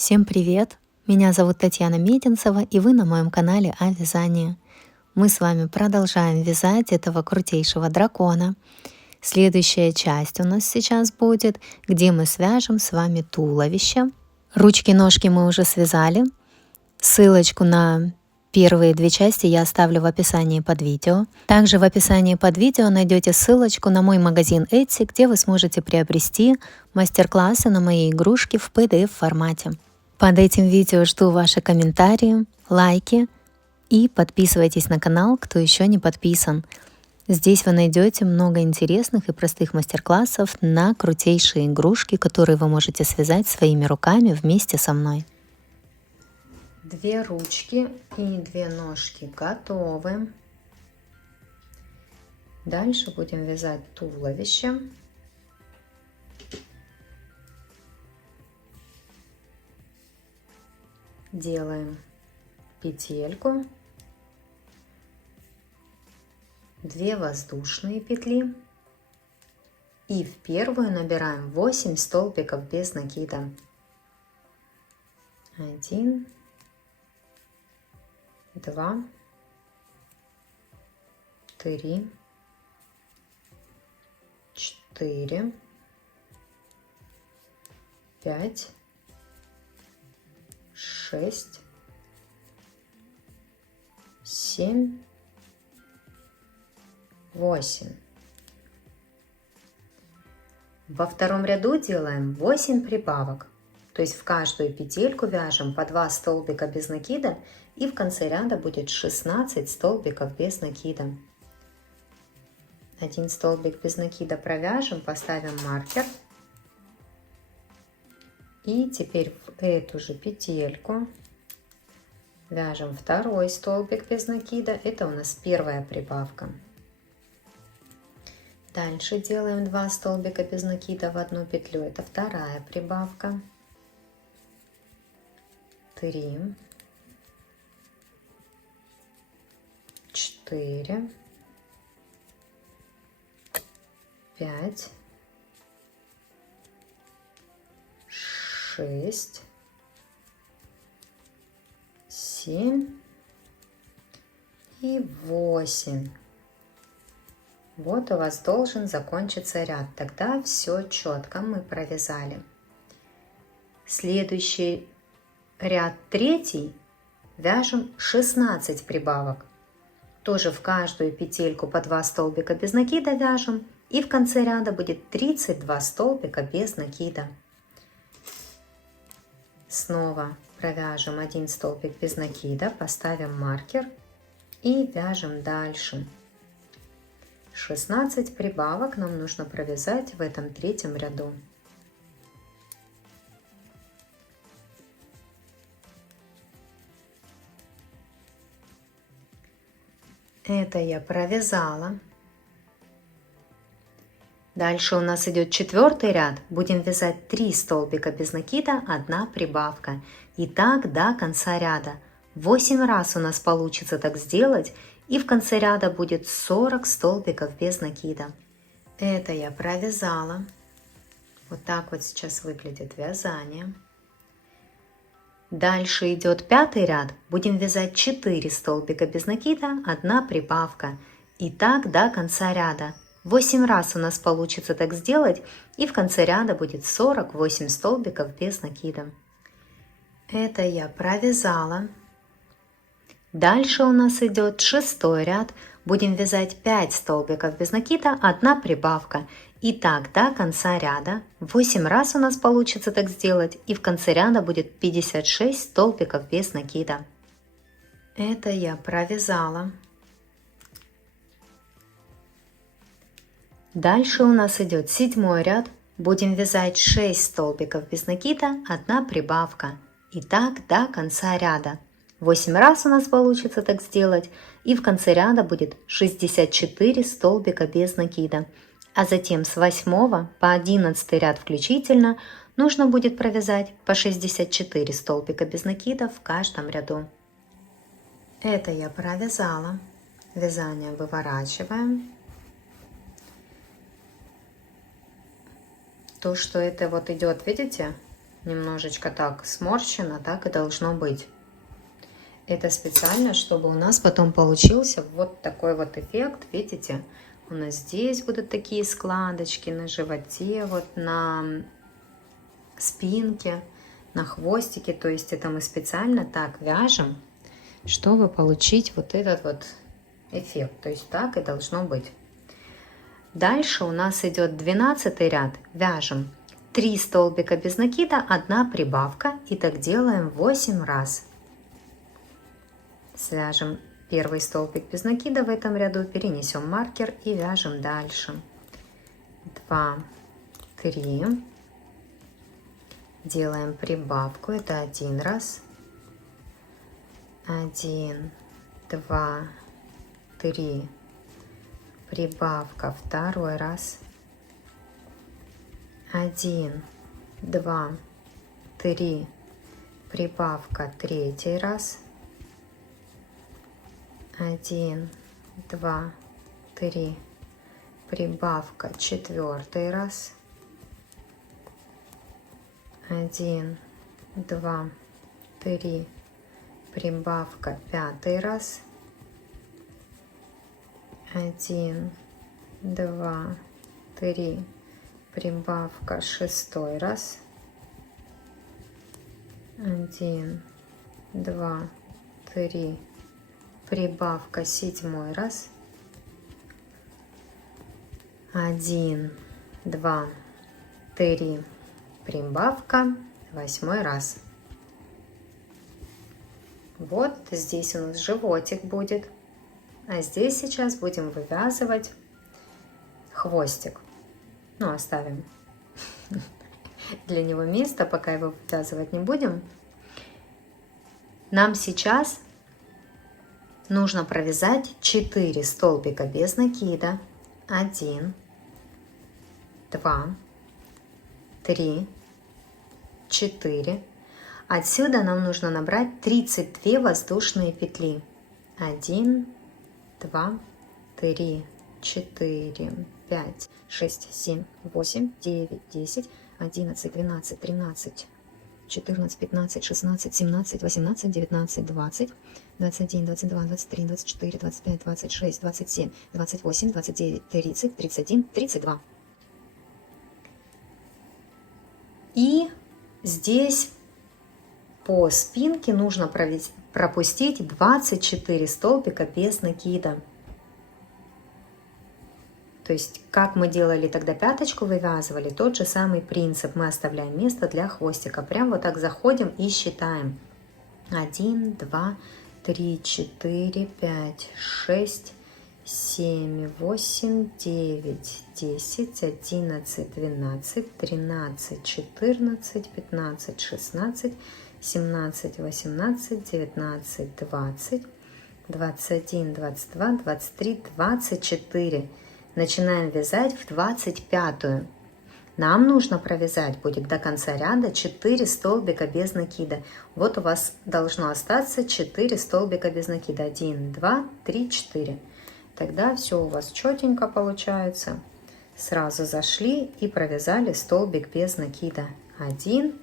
Всем привет! Меня зовут Татьяна Мединцева, и вы на моем канале о вязании. Мы с вами продолжаем вязать этого крутейшего дракона. Следующая часть у нас сейчас будет, где мы свяжем с вами туловище. Ручки-ножки мы уже связали. Ссылочку на первые две части я оставлю в описании под видео. Также в описании под видео найдете ссылочку на мой магазин Etsy, где вы сможете приобрести мастер-классы на мои игрушки в PDF формате. Под этим видео жду ваши комментарии, лайки и подписывайтесь на канал, кто еще не подписан. Здесь вы найдете много интересных и простых мастер-классов на крутейшие игрушки, которые вы можете связать своими руками вместе со мной. Две ручки и две ножки готовы. Дальше будем вязать туловище. Делаем петельку, 2 воздушные петли и в первую набираем 8 столбиков без накида. 1, 2, 3, 4, 5, 6, 7, 8. Во втором ряду делаем 8 прибавок, то есть в каждую петельку вяжем по 2 столбика без накида, и в конце ряда будет 16 столбиков без накида. 1 столбик без накида провяжем, поставим маркер. И теперь в эту же петельку вяжем второй столбик без накида. Это у нас первая прибавка. Дальше делаем 2 столбика без накида в одну петлю. Это вторая прибавка. 3, 4, 5, 6, 7 и 8. Вот у вас должен закончиться ряд. Тогда все четко мы провязали. Следующий ряд, третий, вяжем 16 прибавок. Тоже в каждую петельку по 2 столбика без накида вяжем. И в конце ряда будет 32 столбика без накида. Снова провяжем 1 столбик без накида, поставим маркер и вяжем дальше. 16 прибавок нам нужно провязать в этом третьем ряду. Это я провязала. Дальше у нас идет 4-й ряд. Будем вязать 3 столбика без накида, 1 прибавка. И так до конца ряда. 8 раз у нас получится так сделать. И в конце ряда будет 40 столбиков без накида. Это я провязала. Вот так вот сейчас выглядит вязание. Дальше идет 5-й ряд. Будем вязать 4 столбика без накида, 1 прибавка. И так до конца ряда. 8 раз у нас получится так сделать, и в конце ряда будет 48 столбиков без накида. Это я провязала. Дальше у нас идет 6-й ряд. Будем вязать 5 столбиков без накида, 1 прибавка. И так до конца ряда. 8 раз у нас получится так сделать, и в конце ряда будет 56 столбиков без накида. Это я провязала. Дальше у нас идет 7-й ряд. Будем вязать 6 столбиков без накида, 1 прибавка. И так до конца ряда. 8 раз у нас получится так сделать, и в конце ряда будет 64 столбика без накида. А затем с 8 по 11 ряд включительно нужно будет провязать по 64 столбика без накида в каждом ряду. Это я провязала. Вязание выворачиваем. То, что это вот идет, видите, немножечко так сморщено, так и должно быть. Это специально, чтобы у нас потом получился вот такой вот эффект. Видите, у нас здесь будут такие складочки на животе, вот на спинке, на хвостике. То есть это мы специально так вяжем, чтобы получить вот этот вот эффект. То есть так и должно быть. Дальше у нас идет 12 ряд. Вяжем 3 столбика без накида, 1 прибавка. И так делаем 8 раз. Свяжем первый столбик без накида в этом ряду, перенесем маркер и вяжем дальше. 2, 3. Делаем прибавку, это 1 раз. 1, 2, 3. Прибавка 2 раз. 1, 2, 3. Прибавка 3 раз. 1, 2, 3. Прибавка 4 раз. 1, 2, 3. Прибавка 5 раз. 1, 2, 3. Прибавка 6 раз. 1, 2, 3. Прибавка 7 раз. 1, 2, 3. Прибавка 8 раз. Вот здесь у нас животик будет. А здесь сейчас будем вывязывать хвостик. Ну, оставим для него место, пока его вывязывать не будем. Нам сейчас нужно провязать 4 столбика без накида. 1, 2, 3, 4. Отсюда нам нужно набрать 32 воздушные петли. 1, 2, 3, 4, 5, 6, 7, 8, 9, 10, 11, 12, 13, 14, 15, 16, 17, 18, 19, 20, 21, 22, 23, 24, 25, 26, 27, 28, 29, 30, 31, 32. И здесь по спинке нужно пропустить 24 столбика без накида. То есть, как мы делали тогда пяточку, вывязывали, тот же самый принцип. Мы оставляем место для хвостика. Прям вот так заходим и считаем. 1, 2, 3, 4, 5, 6, 7, 8, 9, 10, 11, 12, 13, 14, 15, 16, 17, 18, 19, 20, 21, 22, 23, 24. Начинаем вязать в 25-ю. Нам нужно провязать будет до конца ряда 4 столбика без накида. Вот у вас должно остаться 4 столбика без накида. 1, 2, 3, 4. Тогда все у вас четенько получается. Сразу зашли и провязали столбик без накида. 1,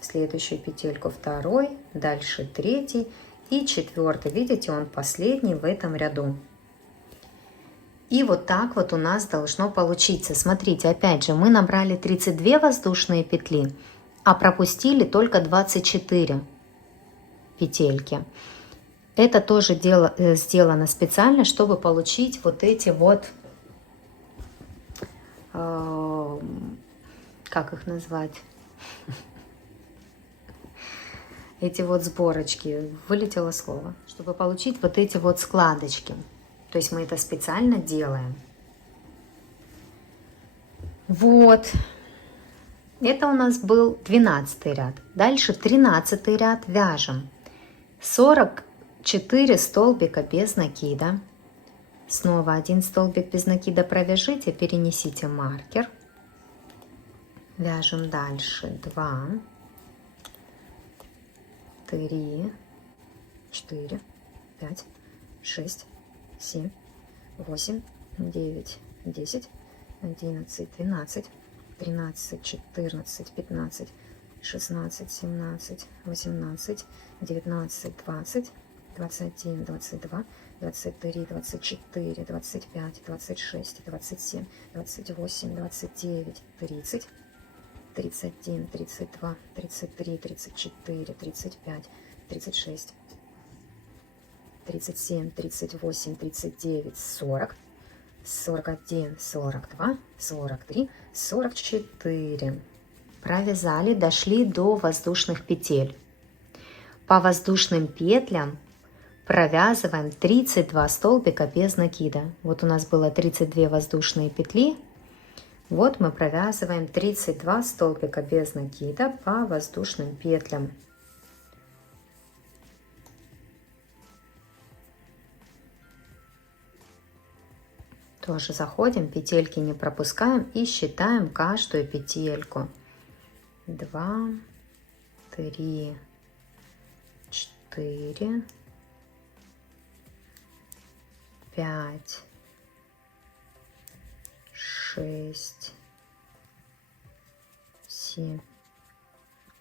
в следующую петельку 2, дальше 3 и 4. Видите, он последний в этом ряду. И вот так вот у нас должно получиться. Смотрите, опять же, мы набрали 32 воздушные петли, а пропустили только 24 петельки. Это тоже сделано специально, чтобы получить вот эти вот, как их назвать, эти вот сборочки, вылетело слово, чтобы получить вот эти вот складочки. То есть мы это специально делаем. Вот. Это у нас был 12 ряд. Дальше 13 ряд вяжем. 44 столбика без накида. Снова 1 столбик без накида провяжите, перенесите маркер. Вяжем дальше 2, 3, 4, 5, 6, 7, 8, 9, 10, 11, 12, 13, 14, 15, 16, 17, 18, 19, 20, 21, 22, 23, 24, 25, 26, 27, 28, 29, 30, 31, 32, 33, 34, 35, 36, 37, 38, 39, 40, 41, 42, 43, 44. Провязали, дошли до воздушных петель. По воздушным петлям провязываем 32 столбика без накида. Вот у нас было 32 воздушные петли. Вот мы провязываем 32 столбика без накида по воздушным петлям. Тоже заходим, петельки не пропускаем и считаем каждую петельку. 2, 3, 4, 5, 6, 7,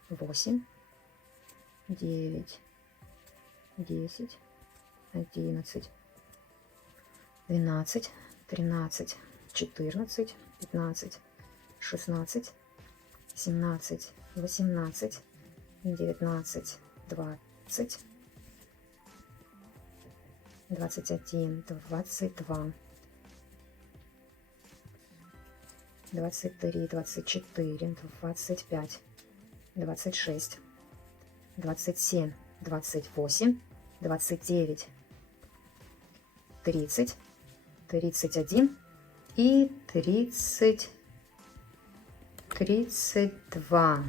8, 9, 10, 11, 12, 13, 14, 15, 16, 17, 18, 19, 20, 21, 22, 23, 24, 25, 26, 27, 28, 29, 30, 31 и 30, 32.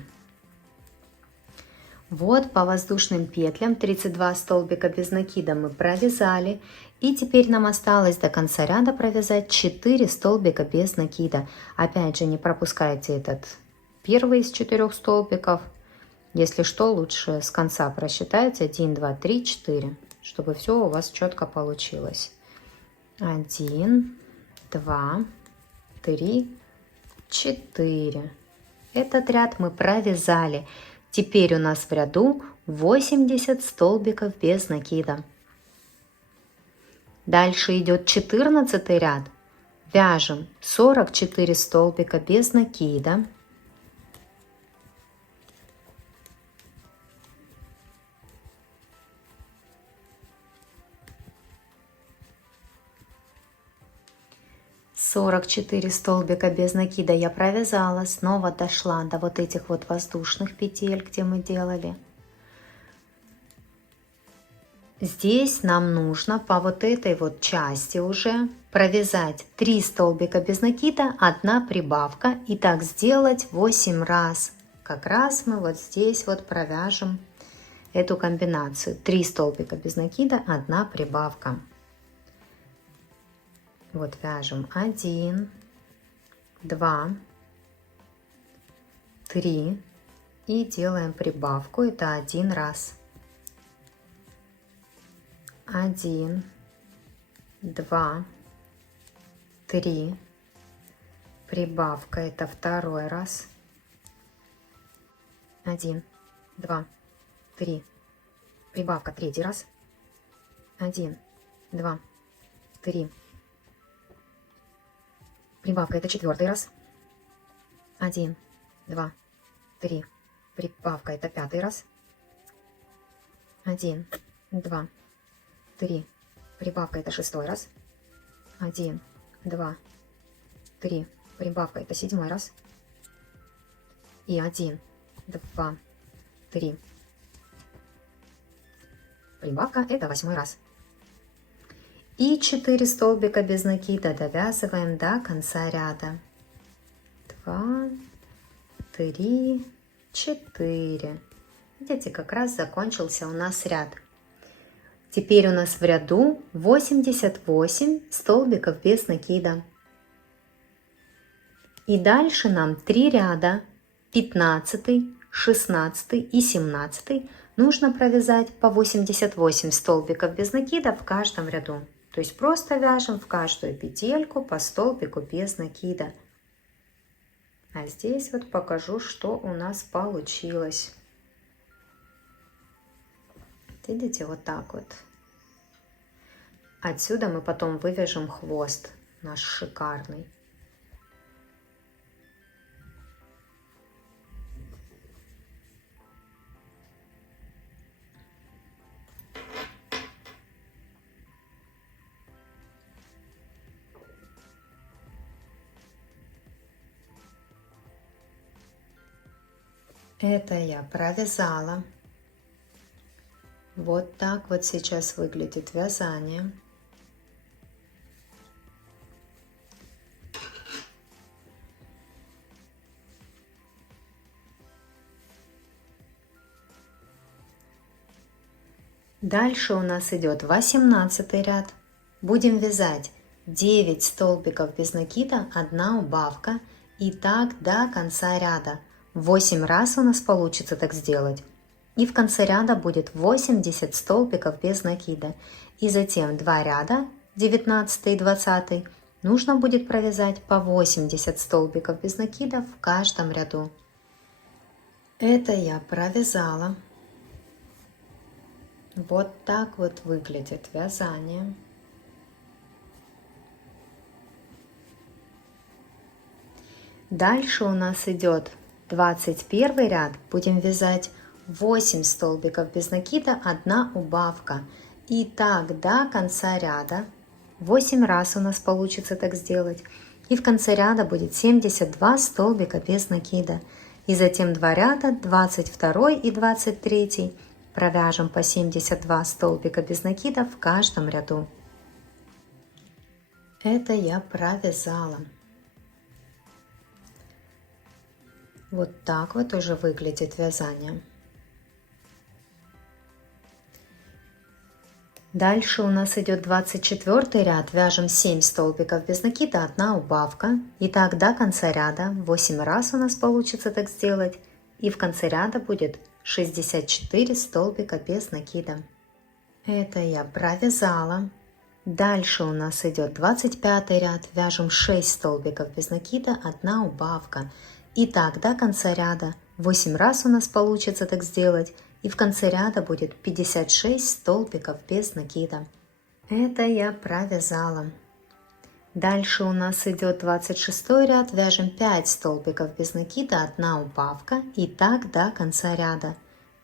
Вот по воздушным петлям 32 столбика без накида мы провязали. И теперь нам осталось до конца ряда провязать 4 столбика без накида. Опять же, не пропускайте этот первый из 4 столбиков. Если что, лучше с конца просчитайте 1, 2, 3, 4, чтобы все у вас четко получилось. 1, 2, 3, 4. Этот ряд мы провязали. Теперь у нас в ряду 80 столбиков без накида. Дальше идет 14 ряд. Вяжем 44 столбика без накида. Сорок 44 столбика без накида я провязала, снова дошла до вот этих вот воздушных петель, где мы делали. Здесь нам нужно по вот этой вот части уже провязать 3 столбика без накида, 1 прибавка, и так сделать 8 раз. Как раз мы вот здесь вот провяжем эту комбинацию. 3 столбика без накида, 1 прибавка. Вот вяжем 1, 2, 3 и делаем прибавку, это 1 раз. 1, 2, 3, прибавка, это 2 раз. 1, 2, 3, прибавка, 3 раз. 1, 2, 3. Прибавка, это 4 раз. 1, 2, 3. Прибавка, это 5 раз. 1, 2, 3. Прибавка, это 6 раз. 1, 2, 3. Прибавка, это 7 раз. И 1, 2, 3. Прибавка, это 8 раз. И 4 столбика без накида довязываем до конца ряда. 2, 3, 4. Видите, как раз закончился у нас ряд. Теперь у нас в ряду 88 столбиков без накида. И дальше нам 3 ряда, 15, 16 и 17, нужно провязать по 88 столбиков без накида в каждом ряду. То есть просто вяжем в каждую петельку по столбику без накида. А здесь вот покажу, что у нас получилось. Видите, вот так вот. Отсюда мы потом вывяжем хвост наш шикарный. Это я провязала. Вот так вот сейчас выглядит вязание. Дальше у нас идет 18 ряд. Будем вязать 9 столбиков без накида, 1 убавка. И так до конца ряда. 8 раз у нас получится так сделать. И в конце ряда будет 80 столбиков без накида. И затем 2 ряда, 19 и 20, нужно будет провязать по 80 столбиков без накида в каждом ряду. Это я провязала. Вот так вот выглядит вязание. Дальше у нас идет 21 ряд. Будем вязать 8 столбиков без накида, 1 убавка. И так до конца ряда. 8 раз у нас получится так сделать. И в конце ряда будет 72 столбика без накида. И затем 2 ряда, 22 и 23. Провяжем по 72 столбика без накида в каждом ряду. Это я провязала. Вот так вот уже выглядит вязание. Дальше у нас идет 24 ряд. Вяжем 7 столбиков без накида, 1 убавка. И так до конца ряда. 8 раз у нас получится так сделать. И в конце ряда будет 64 столбика без накида. Это я провязала. Дальше у нас идет 25 ряд. Вяжем 6 столбиков без накида, 1 убавка. И так до конца ряда. 8 раз у нас получится так сделать. И в конце ряда будет 56 столбиков без накида. Это я провязала. Дальше у нас идет 26 ряд. Вяжем 5 столбиков без накида, 1 убавка. И так до конца ряда.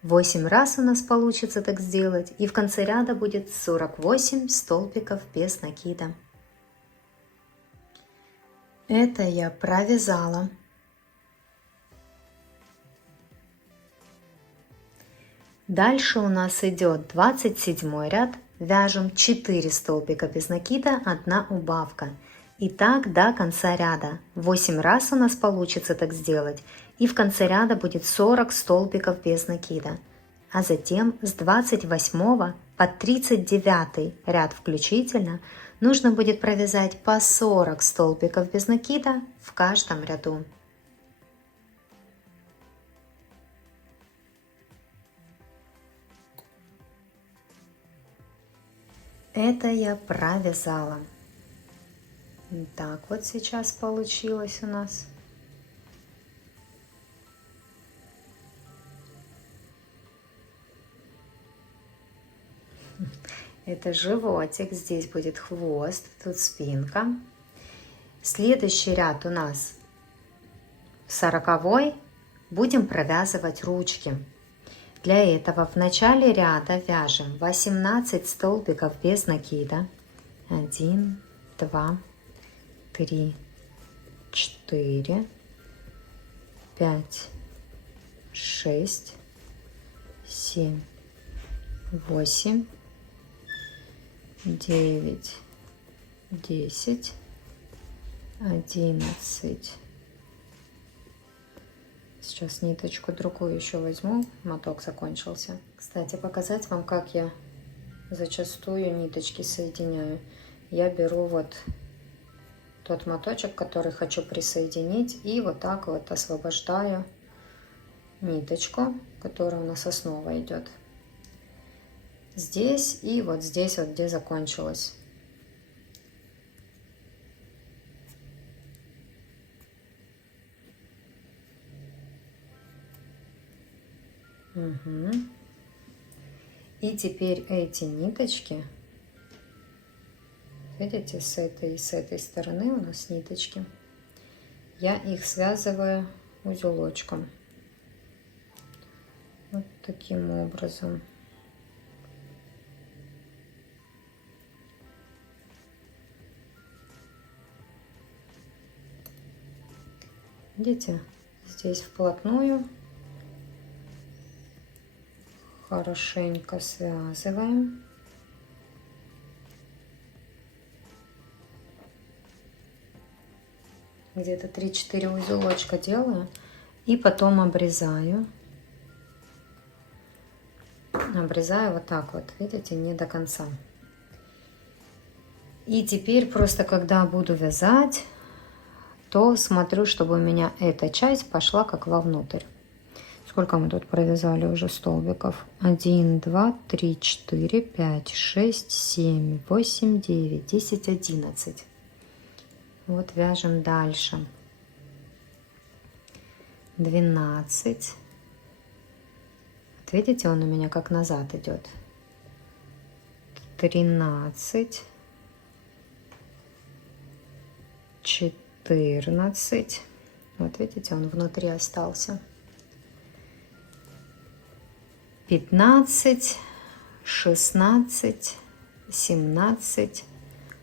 8 раз у нас получится так сделать. И в конце ряда будет 48 столбиков без накида. Это я провязала. Дальше у нас идет 27 ряд. Вяжем 4 столбика без накида, 1 убавка. И так до конца ряда. 8 раз у нас получится так сделать. И в конце ряда будет 40 столбиков без накида. А затем с 28 по 39 ряд включительно нужно будет провязать по 40 столбиков без накида в каждом ряду. Это я провязала. Так вот сейчас получилось у нас. Это животик, здесь будет хвост, тут спинка. Следующий ряд у нас 40-й. Будем провязывать ручки. Для этого в начале ряда вяжем 18 столбиков без накида. 1, 2, 3, 4, 5, 6, 7, 8, 9, 10, 11. Сейчас ниточку другую еще возьму, моток закончился. Кстати, показать вам, как я зачастую ниточки соединяю. Я беру вот тот моточек, который хочу присоединить, и вот так вот освобождаю ниточку, которая у нас основа идет. Здесь и вот здесь вот, где закончилась. Угу. И теперь эти ниточки, видите, с этой стороны у нас ниточки, я их связываю узелочком. Вот таким образом. Видите, здесь вплотную хорошенько связываем. Где-то 3-4 узелочка делаю и потом обрезаю. Обрезаю вот так вот, видите, не до конца. И теперь просто когда буду вязать, то смотрю, чтобы у меня эта часть пошла как вовнутрь. Сколько мы тут провязали уже столбиков? 1, 2, 3, 4, 5, 6, 7, 8, 9, 10, 11. Вот вяжем дальше. 12. Вот видите, он у меня как назад идет. 13. 14. Вот видите, он внутри остался. 15, 16, 17,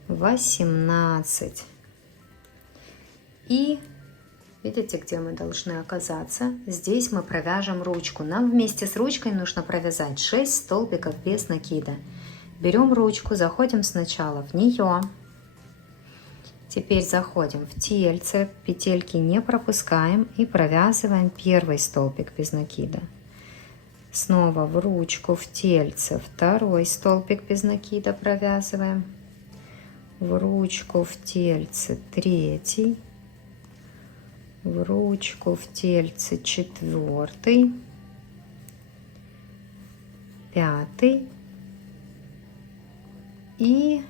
18. И видите, где мы должны оказаться? Здесь мы провяжем ручку. Нам вместе с ручкой нужно провязать 6 столбиков без накида. Берем ручку, заходим сначала в нее. Теперь заходим в тельце, петельки не пропускаем и провязываем первый столбик без накида. Снова в ручку, в тельце, второй столбик без накида провязываем. В ручку, в тельце, третий. В ручку, в тельце, четвертый. Пятый. И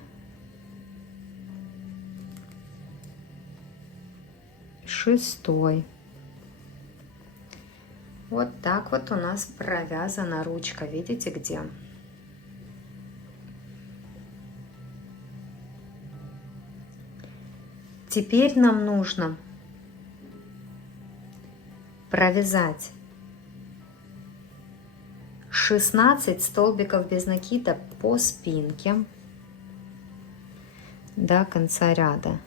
шестой. Вот так вот у нас провязана ручка. Видите, где? Теперь нам нужно провязать 16 столбиков без накида по спинке до конца ряда.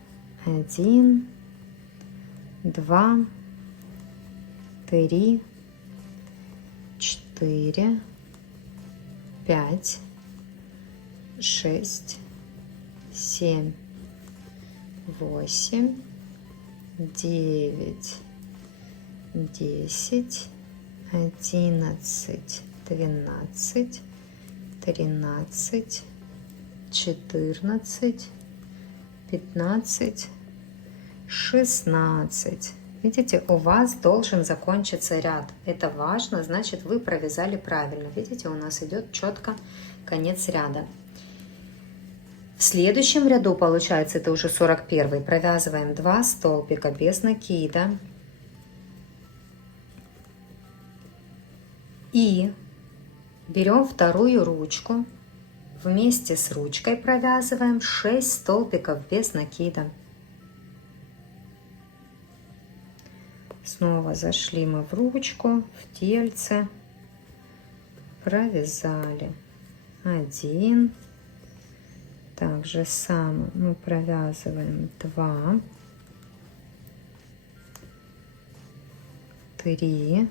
1, 2, 3, 4, 5, 6, 7, 8, 9, 10, 11, 12, 13, 14, 15, 16. Видите, у вас должен закончиться ряд. Это важно, значит, вы провязали правильно. Видите, у нас идет четко конец ряда. В следующем ряду, получается, это уже 41-й, провязываем 2 столбика без накида. И берем вторую ручку. Вместе с ручкой провязываем 6 столбиков без накида. Снова зашли мы в ручку, в тельце, провязали 1. Так же самое мы провязываем 2, 3,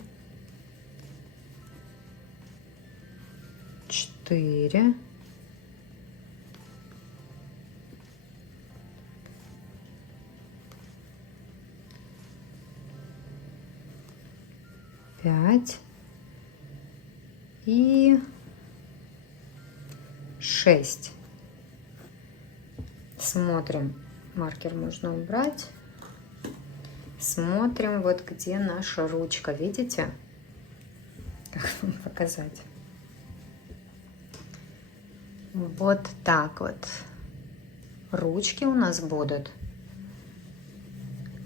4, 5 и 6. Смотрим, маркер можно убрать. Смотрим, вот где наша ручка, видите? Как вам показать? Вот так вот. Ручки у нас будут.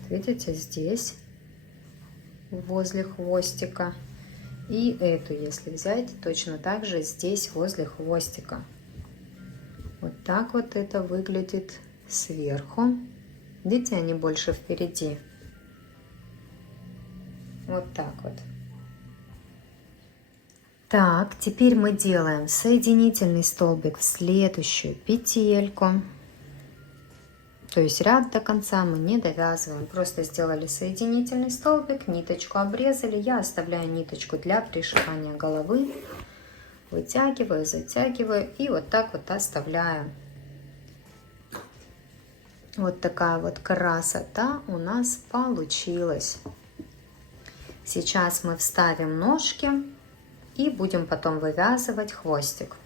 Видите, здесь, возле хвостика. И эту, если взять, точно так же здесь возле хвостика. Вот так вот это выглядит сверху. Видите, они больше впереди. Вот так вот. Так, теперь мы делаем соединительный столбик в следующую петельку. То есть ряд до конца мы не довязываем, просто сделали соединительный столбик, ниточку обрезали. Я оставляю ниточку для пришивания головы. Вытягиваю, затягиваю и вот так вот оставляю. Вот такая вот красота у нас получилась. Сейчас мы вставим ножки и будем потом вывязывать хвостик.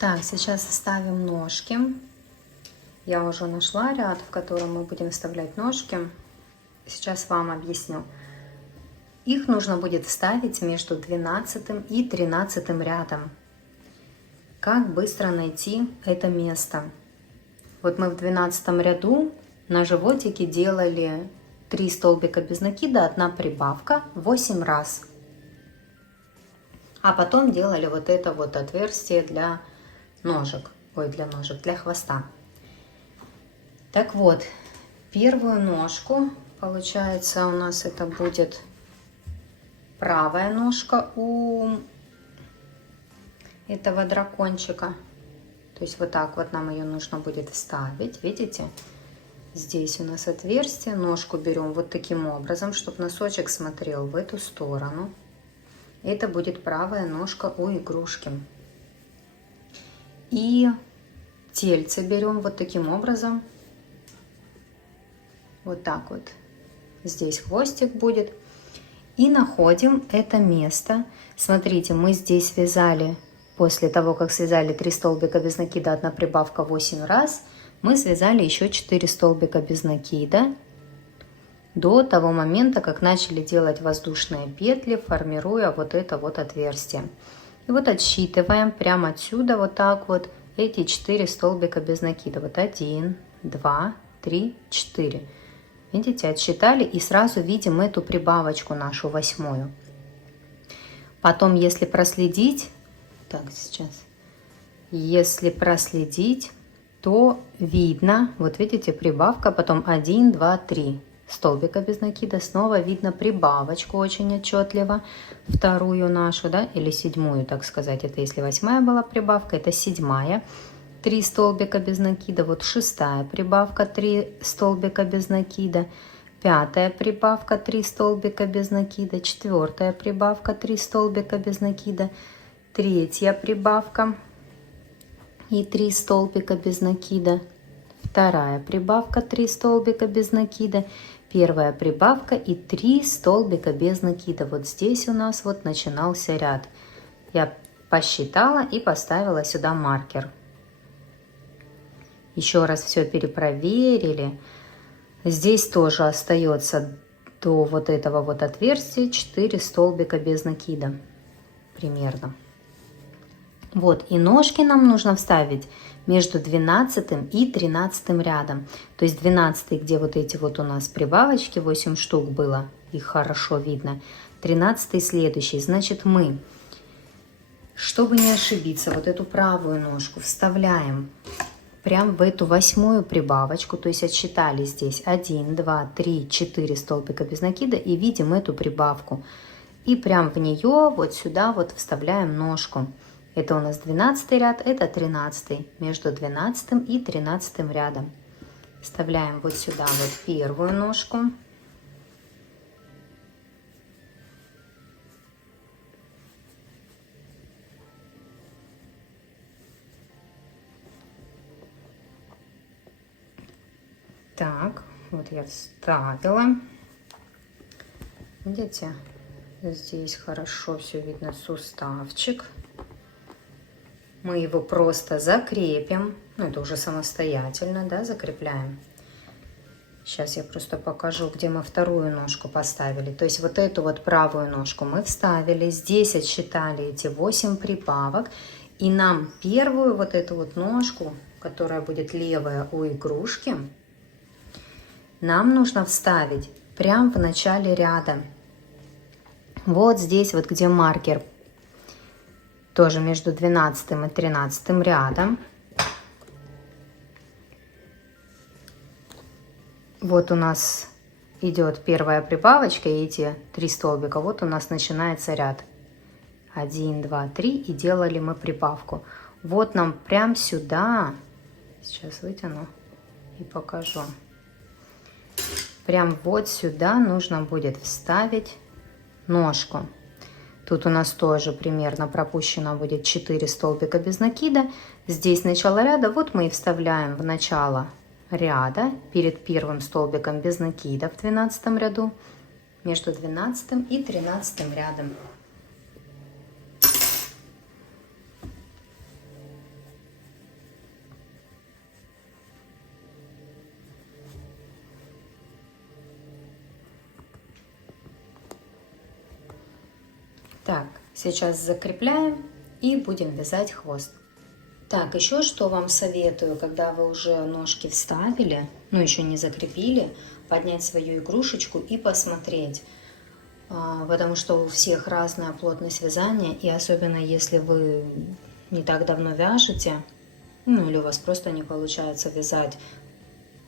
Так, сейчас вставим ножки. Я уже нашла ряд, в котором мы будем вставлять ножки. Сейчас вам объясню. Их нужно будет вставить между 12 и 13 рядом. Как быстро найти это место? Вот мы в 12 ряду на животике делали 3 столбика без накида, 1 прибавка 8 раз. А потом делали вот это вот отверстие для ножек, для хвоста. Так вот, первую ножку, получается, у нас это будет правая ножка у этого дракончика. То есть вот так вот нам ее нужно будет вставить, видите? Здесь у нас отверстие, ножку берем вот таким образом, чтобы носочек смотрел в эту сторону. Это будет правая ножка у игрушки. И тельце берем вот таким образом. Вот так вот. Здесь хвостик будет. И находим это место. Смотрите, мы здесь связали, после того, как связали 3 столбика без накида, 1 прибавка 8 раз, мы связали еще 4 столбика без накида до того момента, как начали делать воздушные петли, формируя вот это вот отверстие. И вот отсчитываем прямо отсюда вот так вот эти 4 столбика без накида. Вот 1, 2, 3, 4. Видите, отсчитали и сразу видим эту прибавочку нашу 8-ю. Потом, если проследить, если проследить, то видно, вот видите, прибавка, потом 1, 2, 3 столбика без накида, снова видно прибавочку очень отчетливо, вторую нашу, да, или 7-ю, так сказать, это если 8-я была прибавка, это 7-я, 3 столбика без накида, вот 6-я прибавка, 3 столбика без накида, 5-я прибавка, 3 столбика без накида, 4-я прибавка, 3 столбика без накида, 3-я прибавка и 3 столбика без накида, 2-я прибавка, 3 столбика без накида, 1-я прибавка и 3 столбика без накида. Вот здесь у нас вот начинался ряд. Я посчитала и поставила сюда маркер. Еще раз все перепроверили. Здесь тоже остается до вот этого вот отверстия 4 столбика без накида примерно. Вот, и ножки нам нужно вставить между 12 и 13 рядом. То есть 12, где вот эти вот у нас прибавочки, 8 штук было, их хорошо видно. 13 следующий. Значит, мы, чтобы не ошибиться, вот эту правую ножку вставляем прям в эту 8-ю прибавочку. То есть отсчитали здесь 1, 2, 3, 4 столбика без накида и видим эту прибавку. И прям в нее вот сюда вот вставляем ножку. Это у нас 12 ряд, это 13, между 12 и 13 рядом. Вставляем вот сюда вот первую ножку. Так, вот я вставила. Видите, здесь хорошо все видно, суставчик. мы его просто закрепим. Ну, это уже самостоятельно, да, закрепляем. Сейчас я просто покажу, где мы вторую ножку поставили. То есть вот эту вот правую ножку мы вставили. Здесь отсчитали эти 8 прибавок. И нам первую вот эту вот ножку, которая будет левая у игрушки, нам нужно вставить прямо в начале ряда. Вот здесь вот, где маркер, тоже между 12 и 13 рядом. Вот у нас идет первая прибавочка, и эти 3 столбика. Вот у нас начинается ряд. 1, 2, 3, и делали мы прибавку. Вот нам прям сюда, сейчас вытяну и покажу. Прям вот сюда нужно будет вставить ножку. Тут у нас тоже примерно пропущено будет 4 столбика без накида. Здесь начало ряда, вот мы и вставляем в начало ряда перед первым столбиком без накида в 12 ряду, между 12 и 13 рядом. Так, сейчас закрепляем и будем вязать хвост. Так, еще что вам советую, когда вы уже ножки вставили, но еще не закрепили, поднять свою игрушечку и посмотреть. Потому что у всех разная плотность вязания, и особенно если вы не так давно вяжете, ну или у вас просто не получается вязать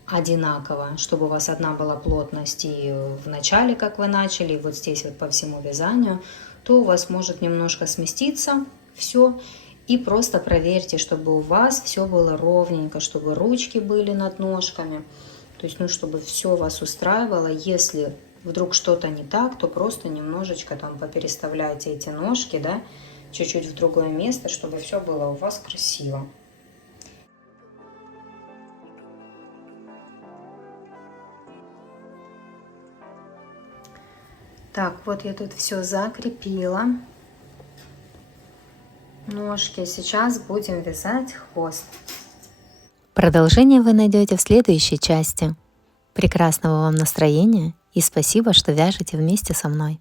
одинаково, чтобы у вас одна была плотность и в начале, как вы начали, и вот здесь вот по всему вязанию, то у вас может немножко сместиться все. И просто проверьте, чтобы у вас все было ровненько, чтобы ручки были над ножками. То есть, ну, чтобы все вас устраивало. Если вдруг что-то не так, то просто немножечко там попереставляйте эти ножки, да, чуть-чуть в другое место, чтобы все было у вас красиво. Так, вот я тут все закрепила. Ножки. Сейчас будем вязать хвост. Продолжение вы найдете в следующей части. Прекрасного вам настроения и спасибо, что вяжете вместе со мной.